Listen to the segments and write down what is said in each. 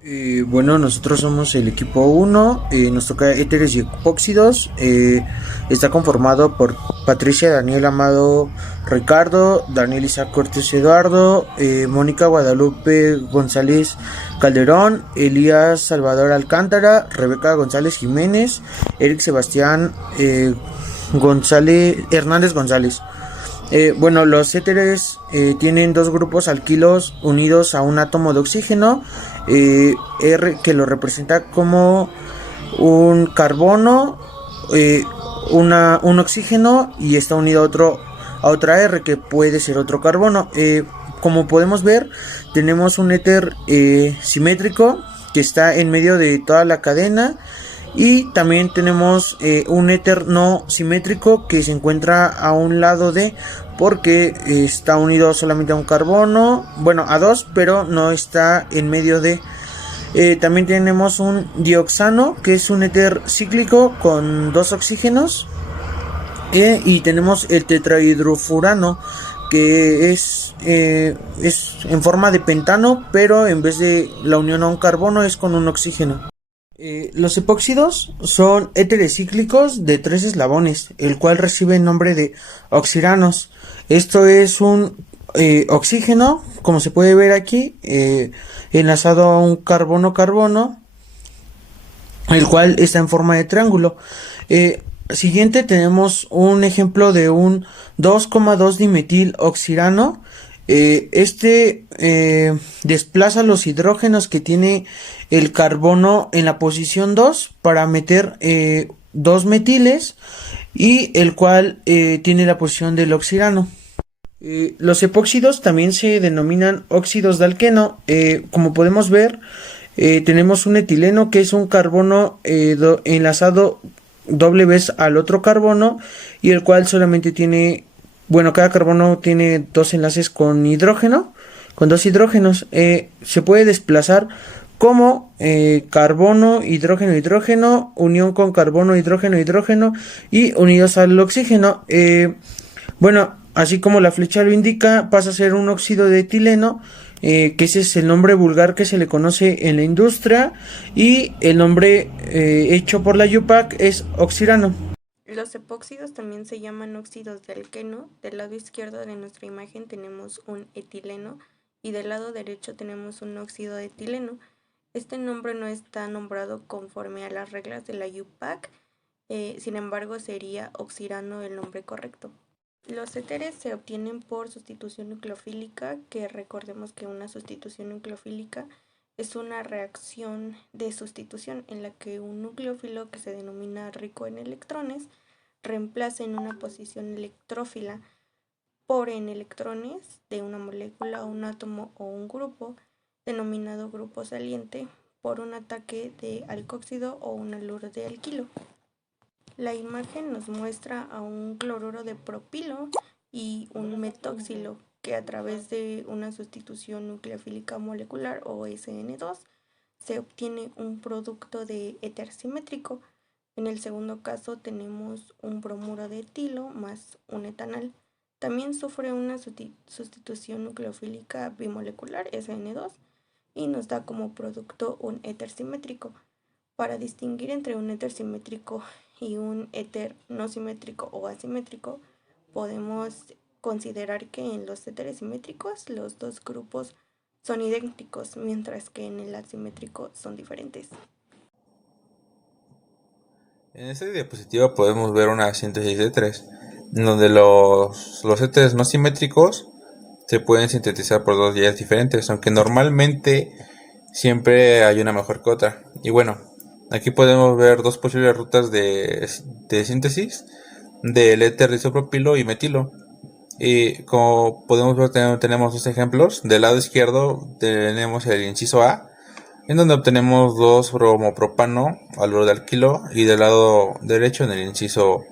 Bueno, nosotros somos el equipo uno. Nos toca éteres y epóxidos. Está conformado por Patricia, Daniel Amado, Ricardo, Daniel Isaac Cortés Eduardo, Mónica Guadalupe González Calderón, Elías Salvador Alcántara, Rebeca González Jiménez, Eric Sebastián Hernández González. Bueno, los éteres tienen dos grupos alquilos unidos a un átomo de oxígeno, R, que lo representa como un carbono, eh, un oxígeno, y está unido a otra R que puede ser otro carbono. Como podemos ver, tenemos un éter simétrico que está en medio de toda la cadena, y también tenemos un éter no simétrico que se encuentra a un lado de, porque está unido solamente a un carbono, bueno, a dos, pero no está en medio de. También tenemos un dioxano, que es un éter cíclico con dos oxígenos. Y tenemos el tetrahidrofurano, que es en forma de pentano, pero en vez de la unión a un carbono es con un oxígeno. Los epóxidos son éteres cíclicos de tres eslabones, el cual recibe el nombre de oxiranos. Esto es un oxígeno, como se puede ver aquí, enlazado a un carbono-carbono, el cual está en forma de triángulo. Siguiente tenemos un ejemplo de un 2,2 dimetil oxirano. Desplaza los hidrógenos que tiene el carbono en la posición 2 para meter dos metiles, y el cual tiene la posición del oxirano. Los epóxidos también se denominan óxidos de alqueno. Como podemos ver, tenemos un etileno, que es un carbono enlazado doble vez al otro carbono, y el cual solamente tiene, bueno, cada carbono tiene dos enlaces con hidrógeno, con dos hidrógenos. Se puede desplazar como carbono, hidrógeno, hidrógeno, unión con carbono, hidrógeno, hidrógeno, y unidos al oxígeno. Bueno, así como la flecha lo indica, pasa a ser un óxido de etileno, que ese es el nombre vulgar que se le conoce en la industria, y el nombre hecho por la UPAC es oxirano. Los epóxidos también se llaman óxidos de alqueno. Del lado izquierdo de nuestra imagen tenemos un etileno y del lado derecho tenemos un óxido de etileno. Este nombre no está nombrado conforme a las reglas de la UPAC, sin embargo sería oxirano el nombre correcto. Los éteres se obtienen por sustitución nucleofílica, que recordemos que una sustitución nucleofílica es una reacción de sustitución en la que un nucleófilo que se denomina rico en electrones reemplaza en una posición electrófila por en electrones de una molécula, un átomo o un grupo denominado grupo saliente por un ataque de alcóxido o un haluro de alquilo. La imagen nos muestra a un cloruro de propilo y un metoxilo que a través de una sustitución nucleofílica molecular o SN2 se obtiene un producto de éter simétrico. En el segundo caso tenemos un bromuro de etilo más un etanal. También sufre una sustitución nucleofílica bimolecular SN2 y nos da como producto un éter simétrico. Para distinguir entre un éter simétrico y un éter no simétrico o asimétrico, podemos considerar que en los éteres simétricos los dos grupos son idénticos, mientras que en el asimétrico son diferentes. En esta diapositiva podemos ver una síntesis de tres, en donde los éteres no simétricos se pueden sintetizar por dos vías diferentes, aunque normalmente siempre hay una mejor que otra. Y bueno, aquí podemos ver dos posibles rutas de síntesis del éter de isopropilo y metilo. Y como podemos ver, tenemos dos ejemplos. Del lado izquierdo tenemos el inciso A, en donde obtenemos 2 bromopropano al de alquilo, y del lado derecho, en el inciso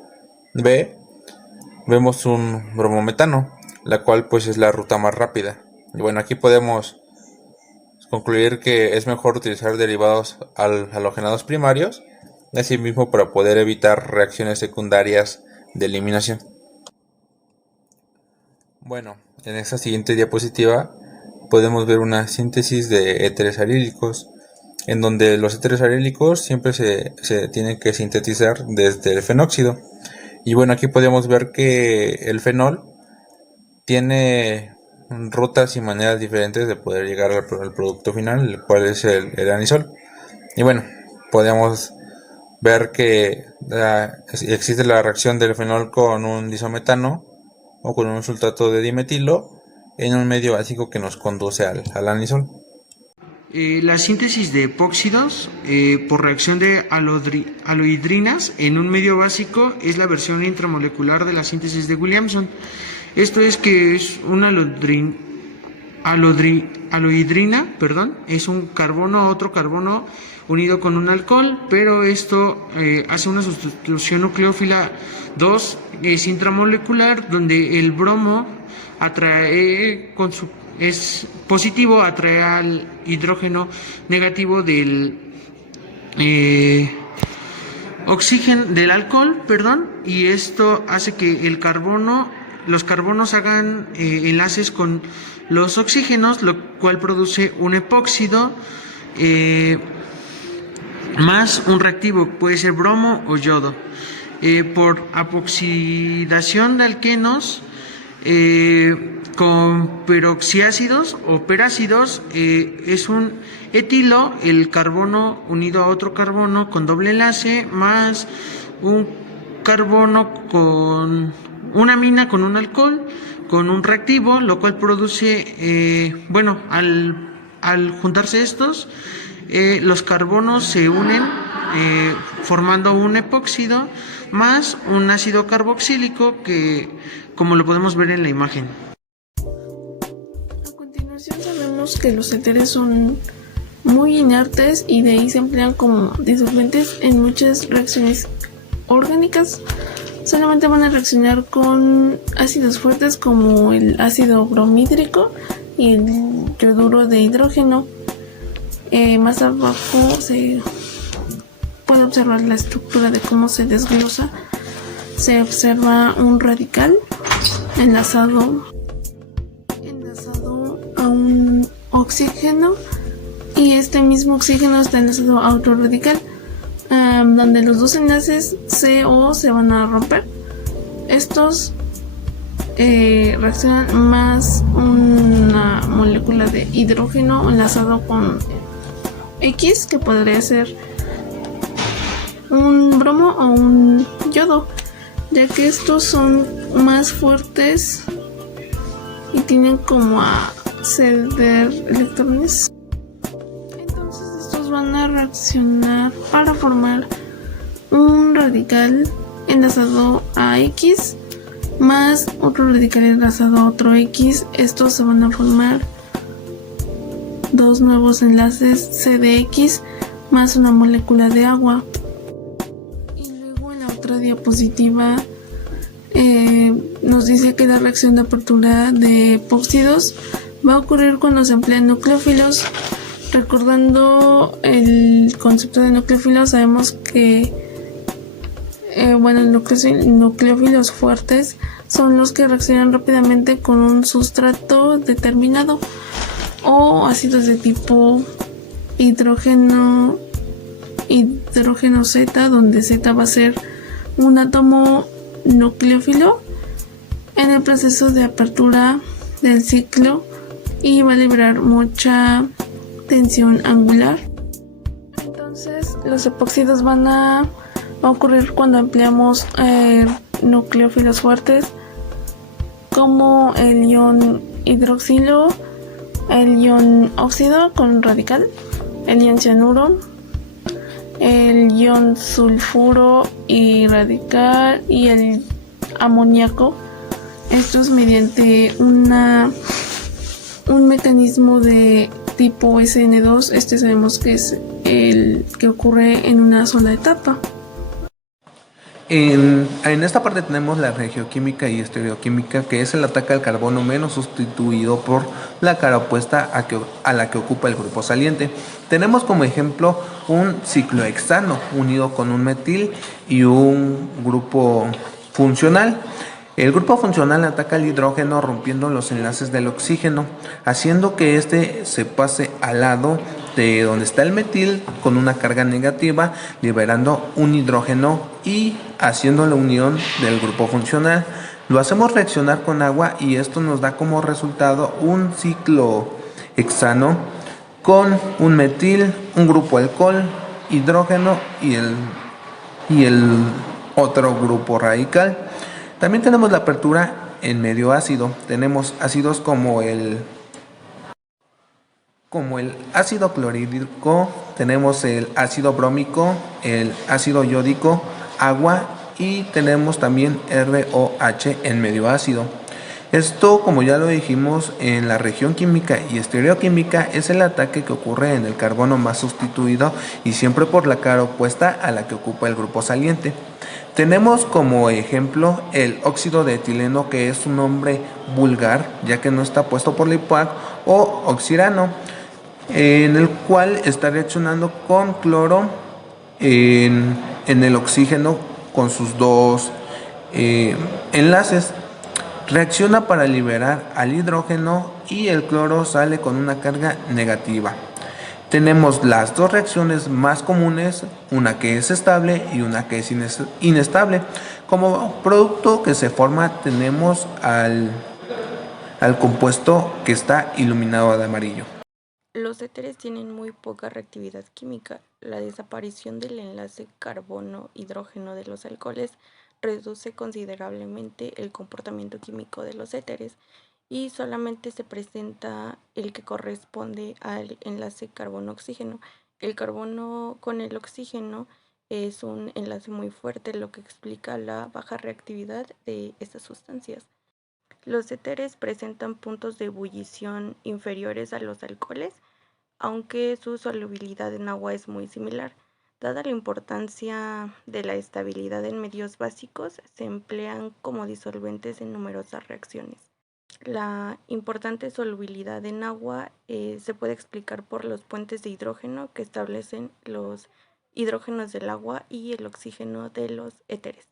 B, vemos un bromometano, la cual pues es la ruta más rápida. Y bueno, aquí podemos concluir que es mejor utilizar derivados halogenados primarios, asimismo para poder evitar reacciones secundarias de eliminación. Bueno, en esta siguiente diapositiva podemos ver una síntesis de éteres alílicos, en donde los éteres arílicos siempre se tienen que sintetizar desde el fenóxido. Y bueno, aquí podemos ver que el fenol tiene rutas y maneras diferentes de poder llegar al producto final, el cual es el anisol. Y bueno, podemos ver que existe la reacción del fenol con un disometano o con un sultato de dimetilo en un medio básico que nos conduce al anisol. La síntesis de epóxidos por reacción de alohidrinas en un medio básico es la versión intramolecular de la síntesis de Williamson. Esto es que es una alohidrina, es un carbono a otro carbono unido con un alcohol, pero esto hace una sustitución nucleófila 2, es intramolecular, donde el bromo atrae es positivo, atrae al hidrógeno negativo del oxígeno del alcohol, y esto hace que los carbonos hagan enlaces con los oxígenos, lo cual produce un epóxido más un reactivo, puede ser bromo o yodo. Por apoxidación de alquenos con peroxiácidos o perácidos, es un etilo, el carbono unido a otro carbono con doble enlace, más un carbono con una amina con un alcohol, con un reactivo, lo cual produce, al juntarse estos, los carbonos se unen formando un epóxido más un ácido carboxílico, que como lo podemos ver en la imagen. A continuación sabemos que los éteres son muy inertes y de ahí se emplean como disolventes en muchas reacciones orgánicas. Solamente van a reaccionar con ácidos fuertes como el ácido bromhídrico y el yoduro de hidrógeno. Más abajo se puede observar la estructura de cómo se desglosa. Se observa un radical enlazado a un oxígeno, y este mismo oxígeno está enlazado a otro radical, donde los dos enlaces CO se van a romper. Estos reaccionan más una molécula de hidrógeno enlazado con X, que podría ser un bromo o un yodo, ya que estos son más fuertes y tienen como a ceder electrones. Entonces estos van a reaccionar para formar un radical enlazado a X más otro radical enlazado a otro X. Estos se van a formar dos nuevos enlaces CDX más una molécula de agua. Y luego en la otra diapositiva nos dice que la reacción de apertura de epóxidos va a ocurrir cuando se emplean nucleófilos. Recordando el concepto de nucleófilos, sabemos que nucleófilos fuertes son los que reaccionan rápidamente con un sustrato determinado, o ácidos de tipo hidrógeno Z, donde Z va a ser un átomo nucleófilo en el proceso de apertura del ciclo y va a liberar mucha tensión angular. Entonces los epóxidos van a ocurrir cuando empleamos nucleófilos fuertes como el ion hidroxilo, el ion óxido con radical, el ion cianuro, el ion sulfuro y radical, y el amoníaco. Esto es mediante un mecanismo de tipo SN2. Este sabemos que es el que ocurre en una sola etapa. En esta parte tenemos la regioquímica y estereoquímica, que es el ataque al carbono menos sustituido por la cara opuesta a la que ocupa el grupo saliente. Tenemos como ejemplo un ciclohexano unido con un metil y un grupo funcional. El grupo funcional ataca al hidrógeno rompiendo los enlaces del oxígeno, haciendo que éste se pase al lado de donde está el metil con una carga negativa, liberando un hidrógeno y haciendo la unión del grupo funcional. Lo hacemos reaccionar con agua y esto nos da como resultado un ciclo hexano con un metil, un grupo alcohol, hidrógeno y el otro grupo radical. También tenemos la apertura en medio ácido. Tenemos ácidos como el ácido clorhídrico, tenemos el ácido brómico, el ácido yódico, agua y tenemos también ROH en medio ácido. Esto, como ya lo dijimos, en la región química y estereoquímica es el ataque que ocurre en el carbono más sustituido y siempre por la cara opuesta a la que ocupa el grupo saliente. Tenemos como ejemplo el óxido de etileno, que es un nombre vulgar ya que no está puesto por la IUPAC, o oxirano, en el cual está reaccionando con cloro en el oxígeno con sus dos enlaces. Reacciona para liberar al hidrógeno y el cloro sale con una carga negativa. Tenemos las dos reacciones más comunes, una que es estable y una que es inestable. Como producto que se forma tenemos al compuesto que está iluminado de amarillo. Los éteres tienen muy poca reactividad química. La desaparición del enlace carbono-hidrógeno de los alcoholes reduce considerablemente el comportamiento químico de los éteres y solamente se presenta el que corresponde al enlace carbono-oxígeno. El carbono con el oxígeno es un enlace muy fuerte, lo que explica la baja reactividad de estas sustancias. Los éteres presentan puntos de ebullición inferiores a los alcoholes, aunque su solubilidad en agua es muy similar. Dada la importancia de la estabilidad en medios básicos, se emplean como disolventes en numerosas reacciones. La importante solubilidad en agua se puede explicar por los puentes de hidrógeno que establecen los hidrógenos del agua y el oxígeno de los éteres.